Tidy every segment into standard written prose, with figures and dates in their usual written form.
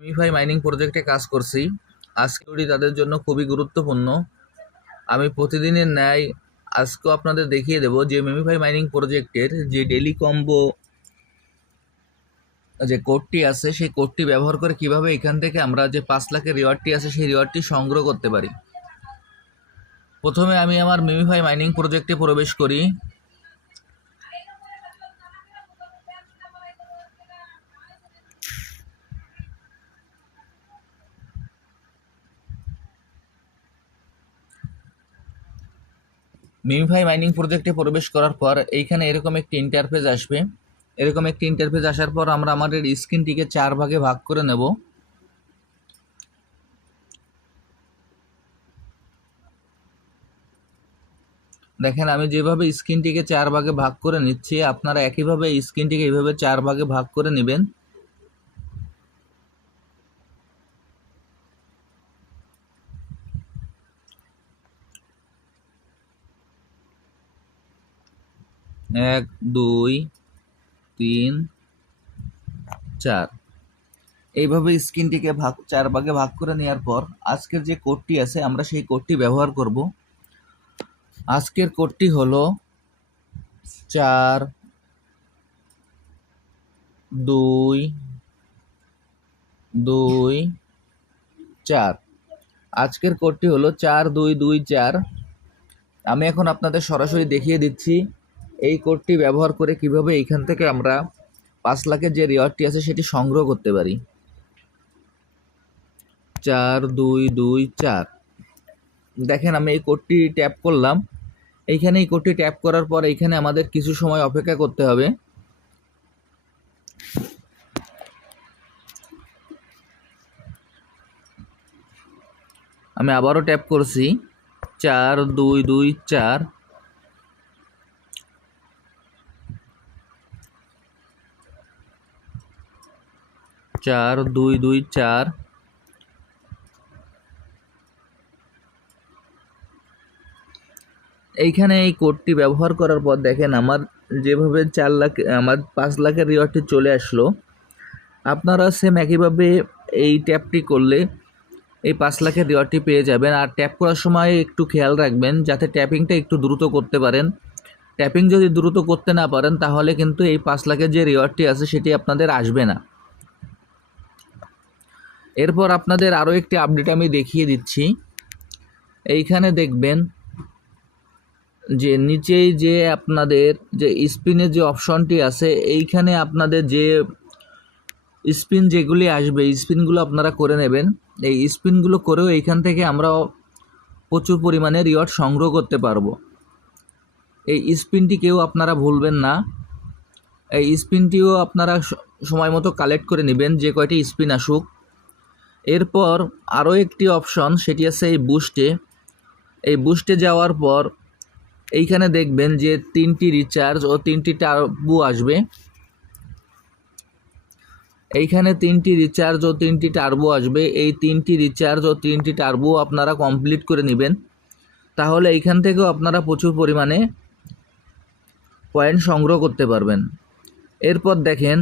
MemeFi mining প্রজেক্টে কাজ করছি। আজকে তাদের জন্য খুবই গুরুত্বপূর্ণ। আমি প্রতিদিনের ন্যায় আজকেও আপনাদের দেখিয়ে দেব যে মিমিফাই মাইনিং প্রজেক্টের যে ডেলি কম্বো যে কোডটি আছে সেই কোডটি ব্যবহার করে কিভাবে এখান থেকে আমরা যে 5 লাখের রিওয়ার্ডটি আছে সেই রিওয়ার্ডটি সংগ্রহ করতে পারি। প্রথমে আমি আমার মিমিফাই মাইনিং প্রজেক্টে প্রবেশ করি। মিমিফাই মাইনিং প্রজেক্টে প্রবেশ করার পর এইখানে এরকম একটি ইন্টারফেস আসবে। এরকম একটি ইন্টারফেস আসার পর আমরা আমাদের স্ক্রিনটিকে 4 ভাগে ভাগ করে নেব। দেখেন আমি যেভাবে স্ক্রিনটিকে 4 ভাগে ভাগ করে নিচ্ছি, আপনারা একইভাবে স্ক্রিনটিকে এইভাবে 4 ভাগে ভাগ করে নেবেন। এক, দুই, তিন, চার, এইভাবে স্ক্রিনটিকে 4 ভাগে ভাগ করে নেওয়ার পর আজকের যে কোডটি আছে আমরা সেই কোডটি ব্যবহার করব। আজকের কোডটি হলো 4, 2, 2, 4। আজকের কোডটি হলো 42224। আমি এখন আপনাদের সরাসরি দেখিয়ে দিচ্ছি এই কোডটি ব্যবহার করে কিভাবে এইখান থেকে আমরা 5 লাখের যে রিওয়ার্ডটি আছে সেটি সংগ্রহ করতে পারি। 4224। দেখেন আমি এই কোডটি ট্যাপ করলাম। এইখানে এই কোডটি ট্যাপ করার পর এইখানে আমাদের কিছু সময় অপেক্ষা করতে হবে। আমি আবারও ট্যাপ করছি 4224। 4224। এইখানে এই কোডটি ব্যবহার করার পর দেখেন আমার যেভাবে 4 লাখ আমার 5 লাখের রিওয়ার্ডটি চলে আসলো। আপনারা সেম একইভাবে এই ট্যাপটি করলে এই 5 লাখের রিওয়ার্ডটি পেয়ে যাবেন। আর ট্যাপ করার সময় একটু খেয়াল রাখবেন যাতে ট্যাপিংটা একটু দ্রুত করতে পারেন। ট্যাপিং যদি দ্রুত করতে না পারেন তাহলে কিন্তু এই 5 লাখের যে রিওয়ার্ডটি আছে সেটি আপনাদের আসবে না। এরপর আপনাদের আরও একটি আপডেট আমি দেখিয়ে দিচ্ছি। এইখানে দেখবেন যে নিচেই যে আপনাদের যে স্পিনের যে অপশনটি আছে এইখানে আপনাদের যে স্পিন যেগুলি আসবে স্পিনগুলো আপনারা করে নেবেন। এই স্পিনগুলো করেও এইখান থেকে আমরা প্রচুর পরিমাণে রিওয়ার্ড সংগ্রহ করতে পারবো। এই স্পিনটিকেও আপনারা ভুলবেন না। এই স্পিনটিও আপনারা সময় মতো কালেক্ট করে নেবেন যে কয়টি স্পিন আসুক। এরপর আরও একটি অপশন সেটি আছে এই বুস্টে। এই বুস্টে যাওয়ার পর এইখানে দেখবেন যে 3টি রিচার্জ ও 3টি টার্বো আসবে। এইখানে 3টি রিচার্জ ও 3টি টার্বো আসবে। এই 3টি রিচার্জ ও 3টি টার্বো আপনারা কমপ্লিট করে নেবেন। তাহলে এইখান থেকেও আপনারা প্রচুর পরিমাণে পয়েন্ট সংগ্রহ করতে পারবেন। এরপর দেখেন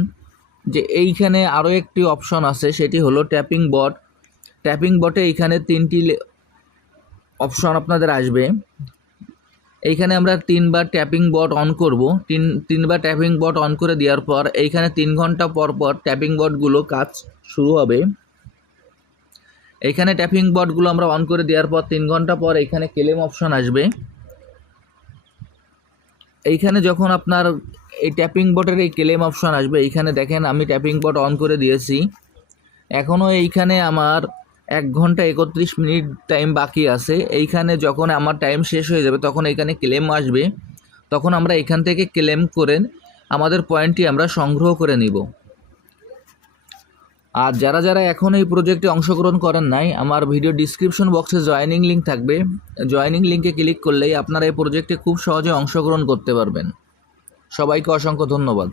যে এইখানে আরও একটি অপশন আছে সেটি হলো ট্যাপিং বট। ট্যাপিং বটে এইখানে 3টি অপশন আপনাদের আসবে। এইখানে আমরা 3বার ট্যাপিং বট অন করব। 3বার ট্যাপিং বট অন করে দেওয়ার পর এইখানে 3 ঘন্টা পর পর ট্যাপিং বটগুলো কাজ শুরু হবে। এইখানে ট্যাপিং বটগুলো আমরা অন করে দেওয়ার পর 3 ঘন্টা পর এইখানে ক্লেম অপশন আসবে। এইখানে যখন আপনার এই ট্যাপিং বটের এই ক্লেম অপশন আসবে এইখানে দেখেন আমি ট্যাপিং বট অন করে দিয়েছি। এখনও এইখানে আমার 1 ঘন্টা 31 মিনিট টাইম বাকি আছে। এইখানে যখন আমার টাইম শেষ হয়ে যাবে তখন এইখানে ক্লেম আসবে। তখন আমরা এখান থেকে ক্লেম করে আমাদের পয়েন্টটি আমরা সংগ্রহ করে নিব। আর যারা যারা এখন এই প্রজেক্টে অংশগ্রহণ করেন নাই, আমার ভিডিও ডিসক্রিপশন বক্সে জয়েনিং লিঙ্ক থাকবে। জয়েনিং লিঙ্কে ক্লিক করলেই আপনারা এই প্রজেক্টে খুব সহজে অংশগ্রহণ করতে পারবেন। সবাইকে অসংখ্য ধন্যবাদ।